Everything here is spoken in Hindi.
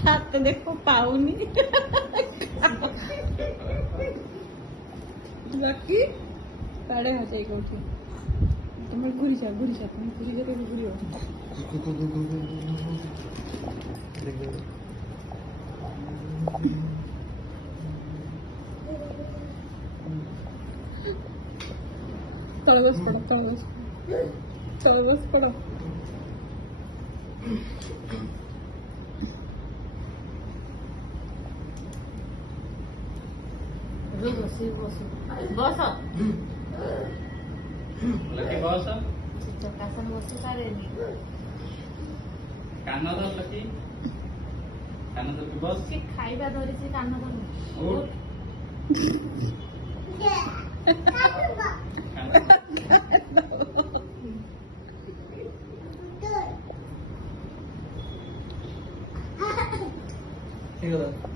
হাতটা দেখো পাউনি বাকি পাড়ে হাসাই করছে তোমার ঘুরিছা তুমি ঘুরিছা তো ঘুরিও তলে বস পড়ো বসো लकी बॉस কাছে বসতে পারেনি कान्ना दो लकी कान्ना दो की बॉस ঠিক খাইবা ধরেছি কান্না করো उठ ঠিক আছে